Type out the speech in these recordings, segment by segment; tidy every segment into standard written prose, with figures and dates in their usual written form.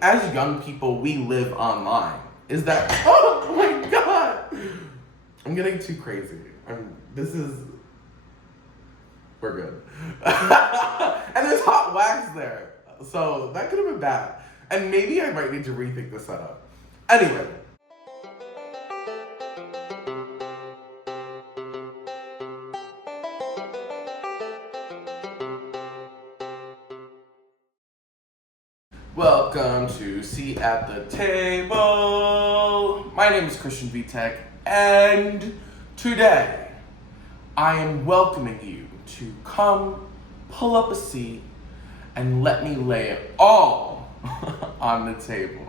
As young people, we live online. Is that? Oh my god! I'm getting too crazy. We're good. And there's hot wax there, so that could have been bad. And maybe I might need to rethink the setup. Anyway. Welcome to Seat at the Table. My name is Christian Vitek, and today I am welcoming you to come pull up a seat and let me lay it all on the table.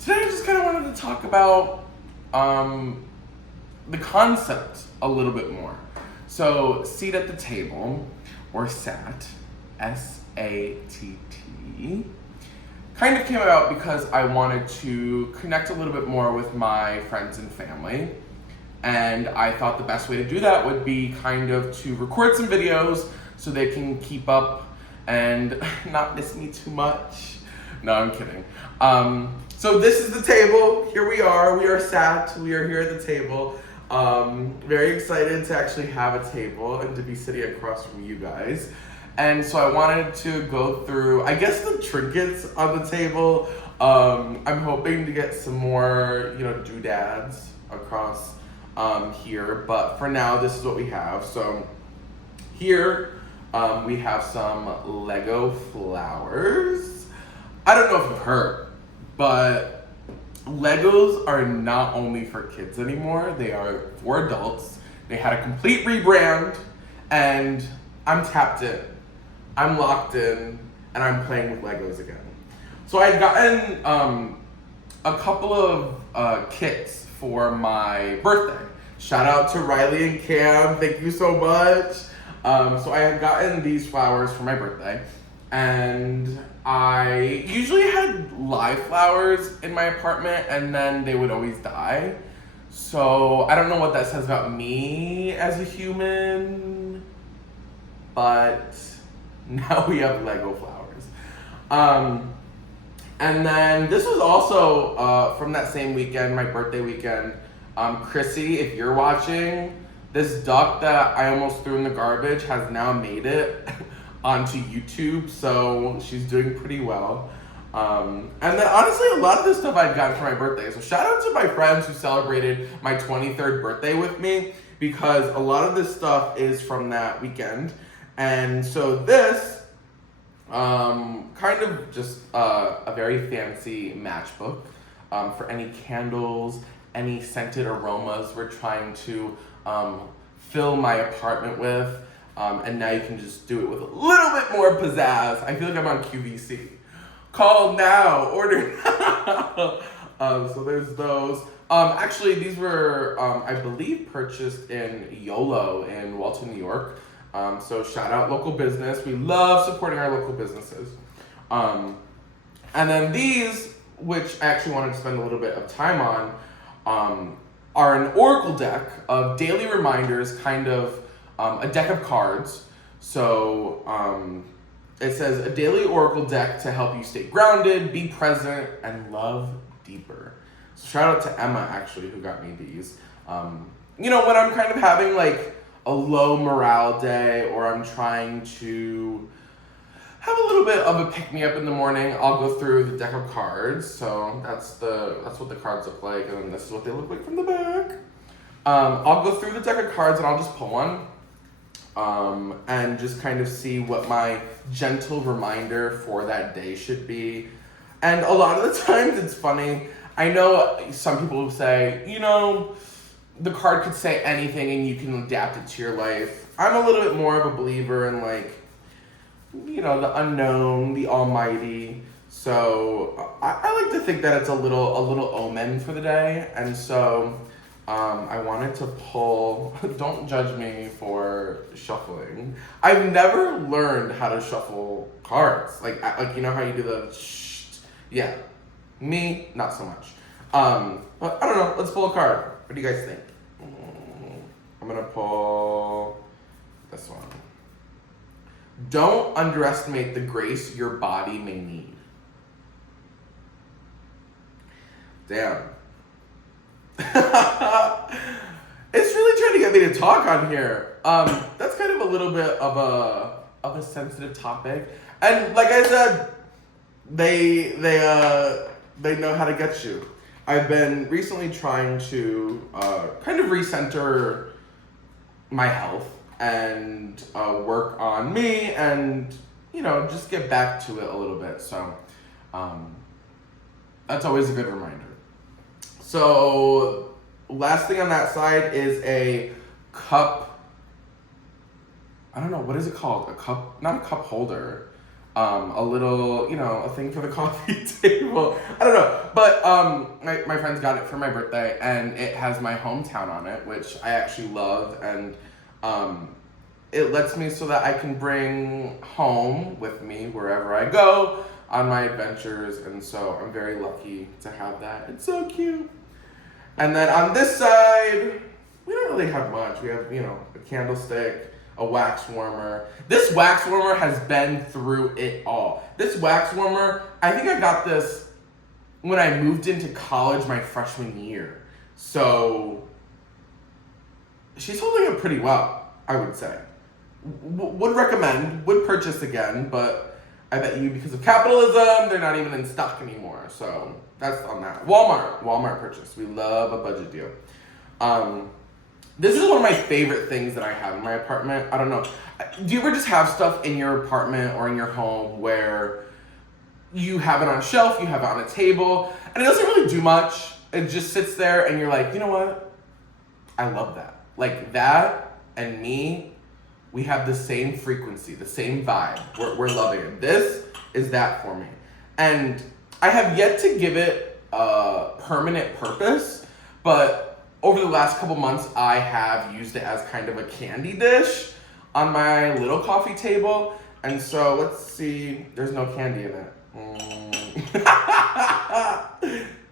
Today I just kind of wanted to talk about the concept a little bit more. So, seat at the table, or SAT, S-A-T-T, kind of came about because I wanted to connect a little bit more with my friends and family. And I thought the best way to do that would be kind of to record some videos so they can keep up and not miss me too much. No, I'm kidding. So this is the table. Here we are sat, we are here at the table. Very excited to actually have a table and to be sitting across from you guys. And so I wanted to go through, I guess, the trinkets on the table. I'm hoping to get some more, doodads across here. But for now, this is what we have. So here we have some Lego flowers. I don't know if you've heard, but Legos are not only for kids anymore. They are for adults. They had a complete rebrand, and I'm tapped in. I'm locked in, and I'm playing with Legos again. So I had gotten a couple of kits for my birthday. Shout out to Riley and Cam, thank you so much. So I had gotten these flowers for my birthday, and I usually had live flowers in my apartment, and then they would always die. So I don't know what that says about me as a human, but now we have Lego flowers. And then this was also from that same weekend, my birthday weekend. Chrissy, if you're watching, this duck that I almost threw in the garbage has now made it onto YouTube, so she's doing pretty well. And then honestly, a lot of this stuff I've gotten for my birthday. So shout out to my friends who celebrated my 23rd birthday with me, because a lot of this stuff is from that weekend. And so this, kind of just a very fancy matchbook for any candles, any scented aromas we're trying to fill my apartment with. And now you can just do it with a little bit more pizzazz. I feel like I'm on QVC. Call now, order now. So there's those. Actually, these were, I believe, purchased in YOLO in Walton, New York. So shout out local business. We love supporting our local businesses. And then these, which I actually wanted to spend a little bit of time on, are an oracle deck of daily reminders, kind of a deck of cards. So it says a daily oracle deck to help you stay grounded, be present, and love deeper. So shout out to Emma, actually, who got me these. When I'm kind of having like a low morale day, or I'm trying to have a little bit of a pick-me-up in the morning, I'll go through the deck of cards. So that's what the cards look like, and then this is what they look like from the back. I'll go through the deck of cards and I'll just pull one, and just kind of see what my gentle reminder for that day should be. And a lot of the times it's funny. I know some people will say, the card could say anything and you can adapt it to your life. I'm a little bit more of a believer in the unknown, the almighty. So I like to think that it's a little omen for the day. And so I wanted to pull, don't judge me for shuffling. I've never learned how to shuffle cards. Like you know how you do the yeah. Me, not so much. But I don't know, let's pull a card. What do you guys think? I'm gonna pull this one. Don't underestimate the grace your body may need. Damn. It's really trying to get me to talk on here. That's kind of a little bit of a sensitive topic, and like I said, they know how to get you. I've been recently trying to kind of recenter my health and work on me, and just get back to it a little bit. So that's always a good reminder. So last thing on that side is a cup. I don't know, what is it called? A cup, not a cup holder. A little, a thing for the coffee table. I don't know. But my friends got it for my birthday, and it has my hometown on it, which I actually love. And it lets me so that I can bring home with me wherever I go on my adventures. And so I'm very lucky to have that. It's so cute. And then on this side, we don't really have much. We have, a candlestick, a wax warmer. This wax warmer has been through it all. This wax warmer, I think I got this when I moved into college my freshman year. So she's holding up pretty well, I would say. Would recommend, would purchase again, but I bet you because of capitalism, they're not even in stock anymore. So that's on that. Walmart purchase. We love a budget deal. This is one of my favorite things that I have in my apartment. I don't know. Do you ever just have stuff in your apartment or in your home where you have it on a shelf, you have it on a table, and it doesn't really do much? It just sits there and you're like, you know what? I love that. Like that and me, we have the same frequency, the same vibe. We're loving it. This is that for me. And I have yet to give it a permanent purpose, but over the last couple months, I have used it as kind of a candy dish on my little coffee table. And so let's see, there's no candy in it.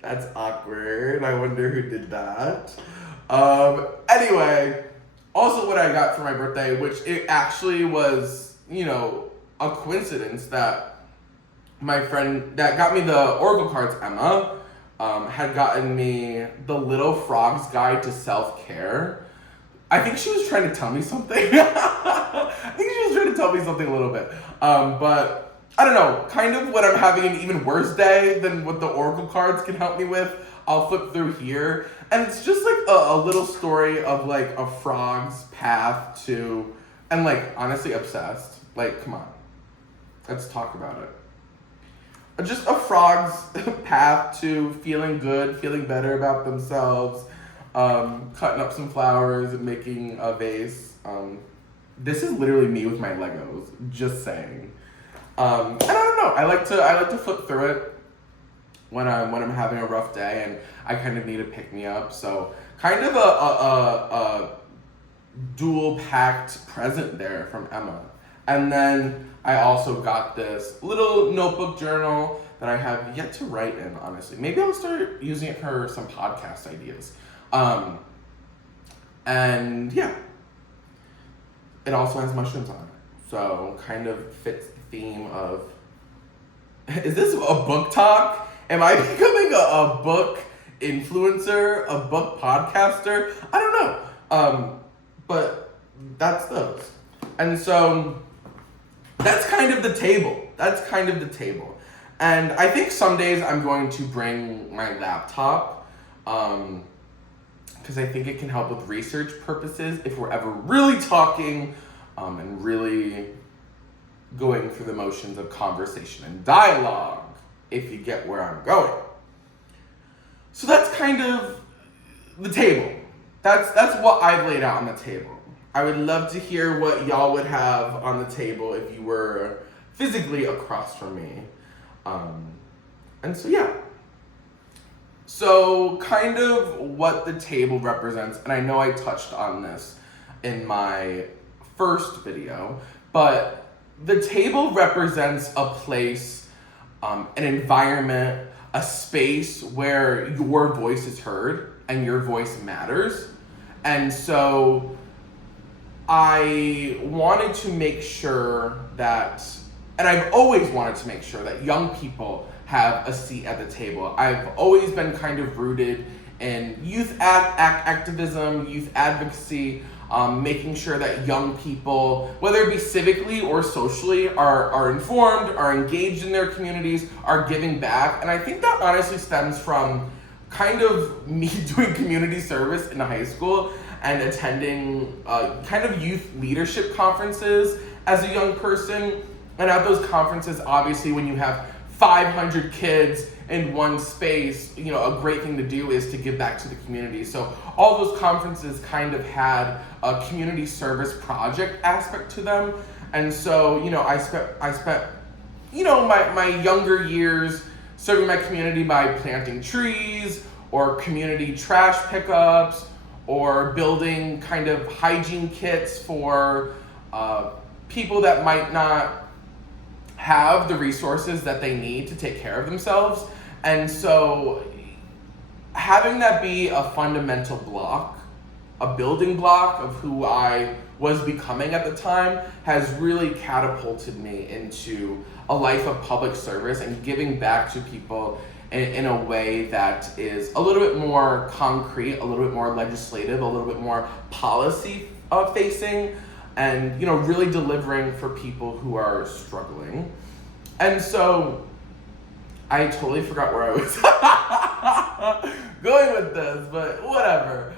That's awkward. I wonder who did that. Anyway, also what I got for my birthday, which it actually was, a coincidence that my friend that got me the Oracle cards, Emma, had gotten me the Little Frog's Guide to Self-Care. I think she was trying to tell me something. I think she was trying to tell me something a little bit. But I don't know, kind of when I'm having an even worse day than what the Oracle cards can help me with, I'll flip through here. And it's just like a little story of like a frog's path to, and like honestly obsessed. Like, come on, let's talk about it. Just a frog's path to feeling good, feeling better about themselves, cutting up some flowers and making a vase. This is literally me with my Legos, just saying. And I don't know, I like to flip through it when I'm having a rough day and I kind of need a pick me up. So kind of a dual packed present there from Emma. And then I also got this little notebook journal that I have yet to write in, honestly. Maybe I'll start using it for some podcast ideas. And yeah, it also has mushrooms on it. So kind of fits the theme of, is this a book talk? Am I becoming a book influencer, a book podcaster? I don't know. But that's those. And so that's kind of the table. And I think some days I'm going to bring my laptop because I think it can help with research purposes if we're ever really talking and really going through the motions of conversation and dialogue, if you get where I'm going. So that's kind of the table. That's what I've laid out on the table. I would love to hear what y'all would have on the table if you were physically across from me. And so yeah. So kind of what the table represents, and I know I touched on this in my first video, but the table represents a place, an environment, a space where your voice is heard and your voice matters. And so I wanted to make sure that, and I've always wanted to make sure that young people have a seat at the table. I've always been kind of rooted in youth activism, youth advocacy, making sure that young people, whether it be civically or socially, are informed, are engaged in their communities, are giving back. And I think that honestly stems from kind of me doing community service in high school and attending kind of youth leadership conferences as a young person. And at those conferences, obviously, when you have 500 kids in one space, a great thing to do is to give back to the community. So all those conferences kind of had a community service project aspect to them. And so, I spent my younger years serving my community by planting trees or community trash pickups or building kind of hygiene kits for people that might not have the resources that they need to take care of themselves. And so having that be a fundamental block, a building block of who I was becoming at the time, has really catapulted me into a life of public service and giving back to people in a way that is a little bit more concrete, a little bit more legislative, a little bit more policy facing, and really delivering for people who are struggling. And so I totally forgot where I was going with this, but whatever.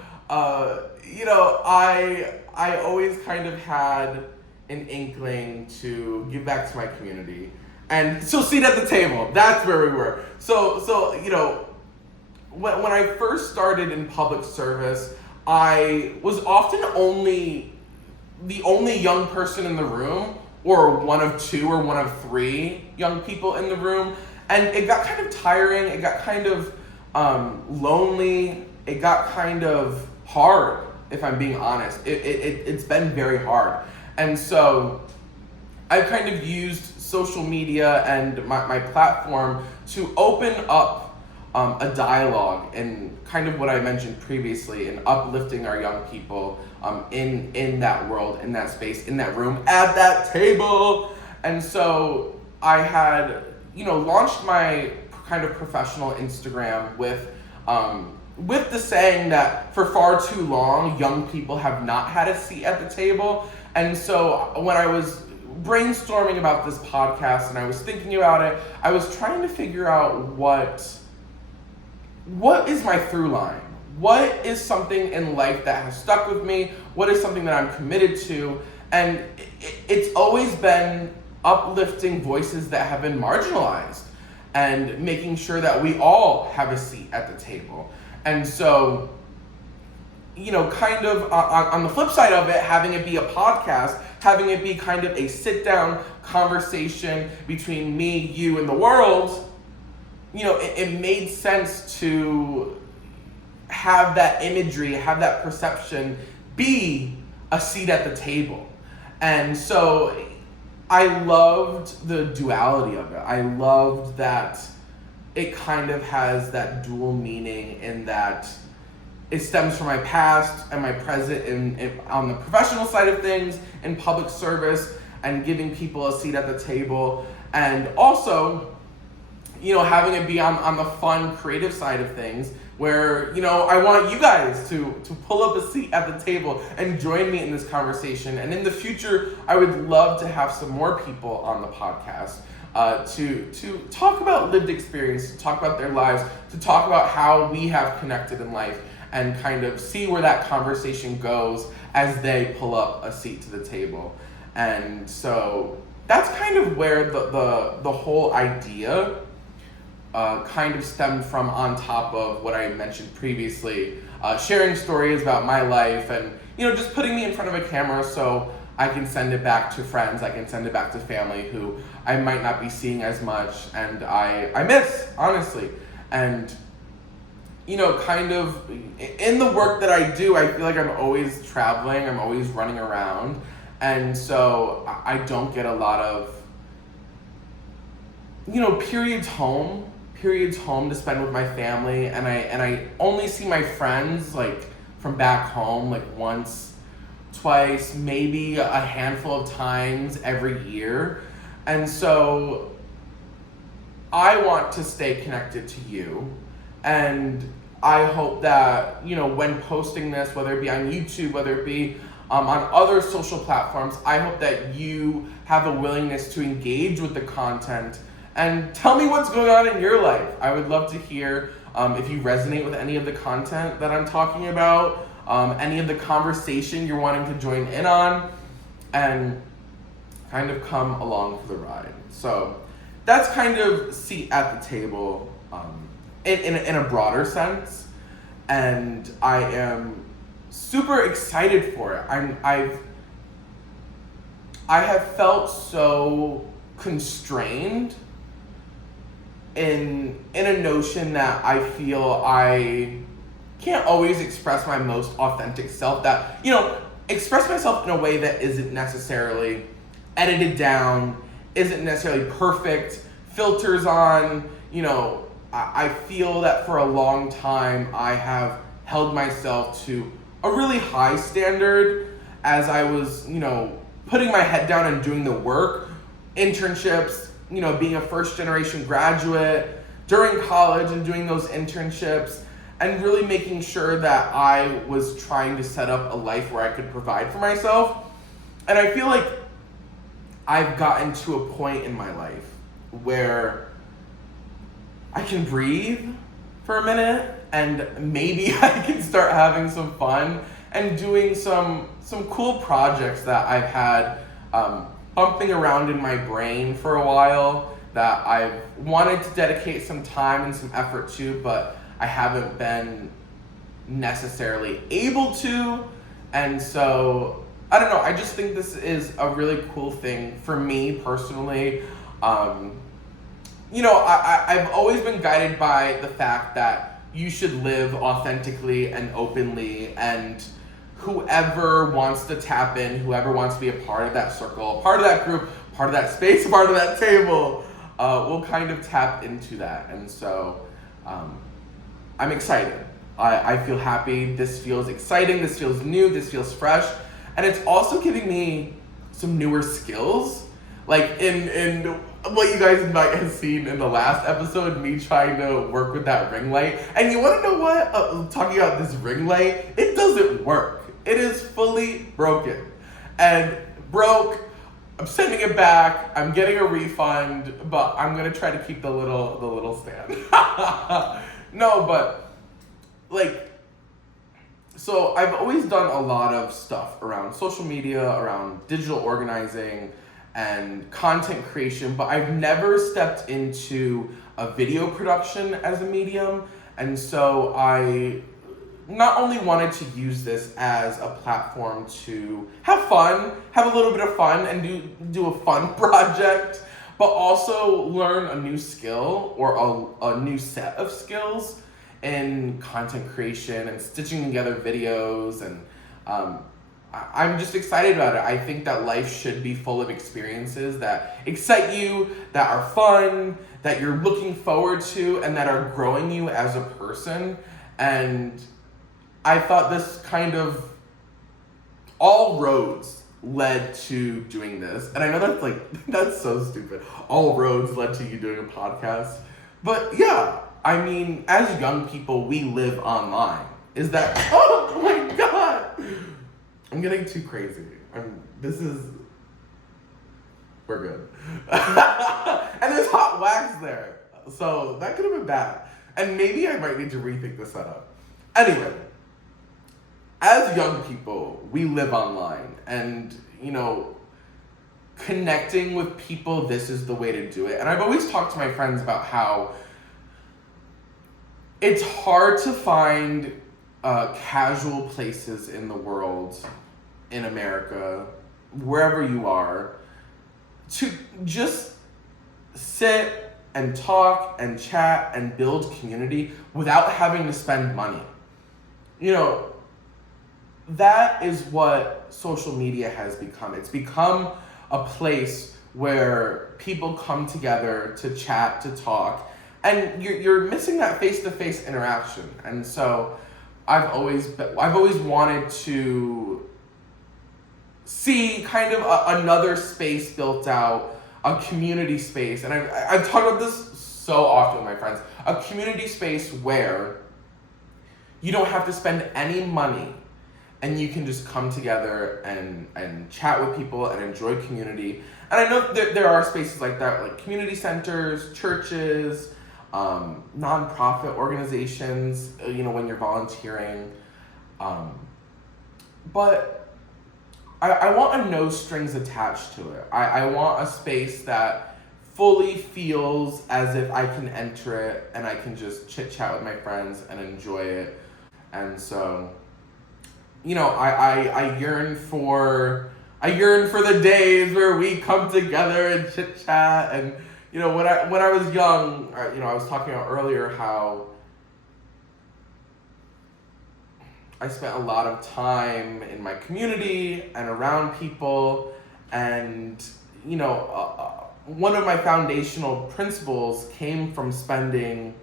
I always kind of had an inkling to give back to my community. And so seat at the table, that's where we were. So when I first started in public service, I was often the only young person in the room, or one of two or one of three young people in the room. And it got kind of tiring, it got kind of lonely, it got kind of hard, if I'm being honest. It's been very hard. And so I've kind of used social media and my platform to open up a dialogue and kind of what I mentioned previously, and uplifting our young people in that world, in that space, in that room, at that table. And so I had, launched my kind of professional Instagram with the saying that for far too long, young people have not had a seat at the table. And so when I was brainstorming about this podcast and I was thinking about it, I was trying to figure out what is my through line? What is something in life that has stuck with me? What is something that I'm committed to? And it's always been uplifting voices that have been marginalized and making sure that we all have a seat at the table. And so, kind of on the flip side of it, having it be a podcast, having it be kind of a sit-down conversation between me, you, and the world, it made sense to have that imagery, have that perception be a seat at the table. And so I loved the duality of it. I loved that it kind of has that dual meaning in that it stems from my past and my present in on the professional side of things, in public service, and giving people a seat at the table. And also, having it be on the fun, creative side of things, where, I want you guys to pull up a seat at the table and join me in this conversation. And in the future, I would love to have some more people on the podcast to talk about lived experience, to talk about their lives, to talk about how we have connected in life, and kind of see where that conversation goes as they pull up a seat to the table. And so that's kind of where the whole idea kind of stemmed from, on top of what I mentioned previously, sharing stories about my life and, just putting me in front of a camera so I can send it back to friends, I can send it back to family who I might not be seeing as much and I miss, honestly. And, kind of in the work that I do, I feel like I'm always traveling, I'm always running around. And so I don't get a lot of, periods home to spend with my family, and I only see my friends like from back home like once, twice, maybe a handful of times every year. And so I want to stay connected to you, and I hope that, when posting this, whether it be on YouTube, whether it be on other social platforms, I hope that you have a willingness to engage with the content and tell me what's going on in your life. I would love to hear if you resonate with any of the content that I'm talking about, any of the conversation you're wanting to join in on, and kind of come along for the ride. So that's kind of seat at the table in a broader sense, and I am super excited for it. I have felt so constrained in a notion that I feel I can't always express my most authentic self, that, express myself in a way that isn't necessarily edited down, isn't necessarily perfect, filters on. I feel that for a long time I have held myself to a really high standard as I was, putting my head down and doing the work, internships, being a first generation graduate during college and doing those internships, and really making sure that I was trying to set up a life where I could provide for myself. And I feel like I've gotten to a point in my life where I can breathe for a minute, and maybe I can start having some fun and doing some cool projects that I've had bumping around in my brain for a while, that I've wanted to dedicate some time and some effort to, but I haven't been necessarily able to. And so, I don't know, I just think this is a really cool thing for me personally. I've always been guided by the fact that you should live authentically and openly, and whoever wants to tap in, whoever wants to be a part of that circle, part of that group, part of that space, part of that table, will kind of tap into that. And so I'm excited. I feel happy. This feels exciting. This feels new. This feels fresh. And it's also giving me some newer skills. Like in what you guys might have seen in the last episode, me trying to work with that ring light. And you want to know what? Talking about this ring light, it doesn't work. It is fully broken. And broke, I'm sending it back, I'm getting a refund, but I'm gonna try to keep the little stand. No, but so I've always done a lot of stuff around social media, around digital organizing and content creation, but I've never stepped into a video production as a medium. And so I not only wanted to use this as a platform to have fun, have a little bit of fun and do a fun project, but also learn a new skill or a new set of skills in content creation and stitching together videos. And I'm just excited about it. I think that life should be full of experiences that excite you, that are fun, that you're looking forward to, and that are growing you as a person. And I thought this kind of all roads led to doing this. And I know that's so stupid. All roads led to you doing a podcast. But yeah, I mean, as young people, we live online. Is that, oh my God. I'm getting too crazy. We're good. And there's hot wax there. So that could have been bad. And maybe I might need to rethink the setup. Anyway, as young people, we live online, and, connecting with people, this is the way to do it. And I've always talked to my friends about how it's hard to find casual places in the world, in America, wherever you are, to just sit and talk and chat and build community without having to spend money. That is what social media has become. It's become a place where people come together to chat, to talk, and you're missing that face-to-face interaction. And so I've always wanted to see kind of another space built out, a community space. And I've talked about this so often with my friends. A community space where you don't have to spend any money and you can just come together and chat with people and enjoy community. And I know there are spaces like that, like community centers, churches, nonprofit organizations, when you're volunteering. But I want a no strings attached to it. I want a space that fully feels as if I can enter it and I can just chit chat with my friends and enjoy it. And so, I yearn for the days where we come together and chit chat. And when I was young, I was talking about earlier how I spent a lot of time in my community and around people, and one of my foundational principles came from spending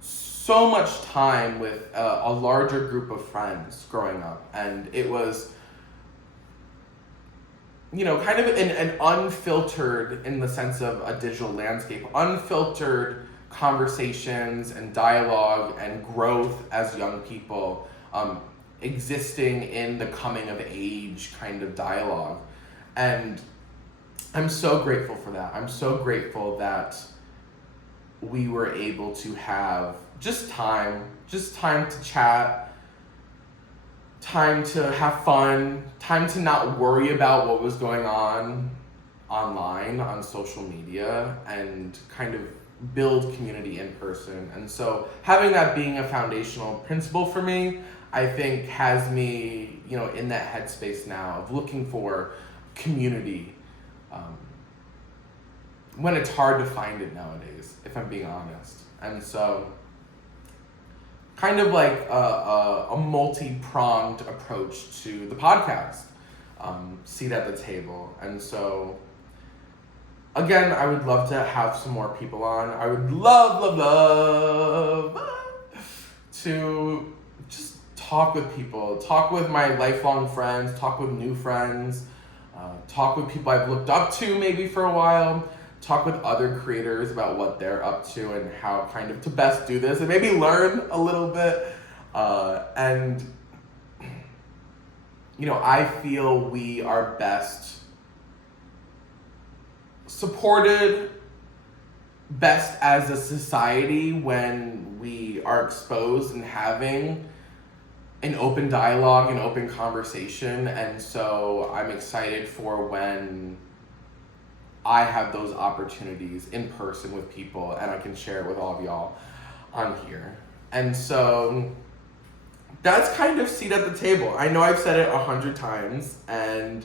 so much time with a larger group of friends growing up. And it was kind of an unfiltered, in the sense of a digital landscape, unfiltered conversations and dialogue and growth as young people, existing in the coming of age kind of dialogue. And I'm so grateful for that. I'm so grateful that we were able to have just time to chat, time to have fun, time to not worry about what was going on online, on social media, and kind of build community in person. And so having that being a foundational principle for me, I think has me, in that headspace now of looking for community, when it's hard to find it nowadays, if I'm being honest. And so kind of like a multi-pronged approach to the podcast, seat at the table. And so again, I would love to have some more people on. I would love to just talk with people, talk with my lifelong friends, talk with new friends, talk with people I've looked up to maybe for a while, talk with other creators about what they're up to and how kind of to best do this, and maybe learn a little bit. And I feel we are best supported, best as a society, when we are exposed and having an open dialogue, an open conversation. And so I'm excited for when I have those opportunities in person with people and I can share it with all of y'all on here. And so that's kind of seat at the table. I know I've said it 100 times, and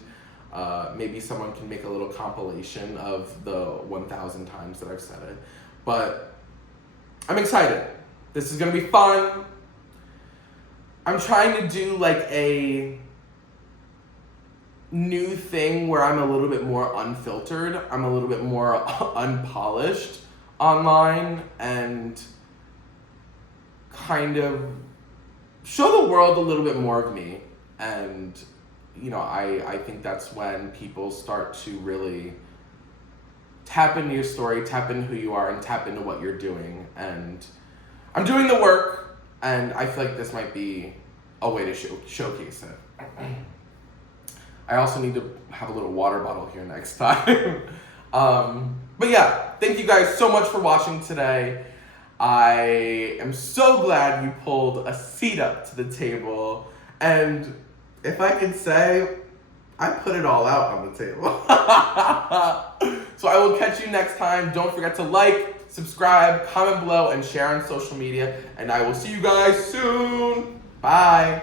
maybe someone can make a little compilation of the 1,000 times that I've said it. But I'm excited. This is gonna be fun. I'm trying to do like a new thing where I'm a little bit more unfiltered. I'm a little bit more unpolished online, and kind of show the world a little bit more of me. And I think that's when people start to really tap into your story, tap into who you are, and tap into what you're doing. And I'm doing the work, and I feel like this might be a way to showcase it. I also need to have a little water bottle here next time. But yeah, thank you guys so much for watching today. I am so glad you pulled a seat up to the table. And if I could say, I put it all out on the table. So I will catch you next time. Don't forget to like, subscribe, comment below, and share on social media. And I will see you guys soon. Bye.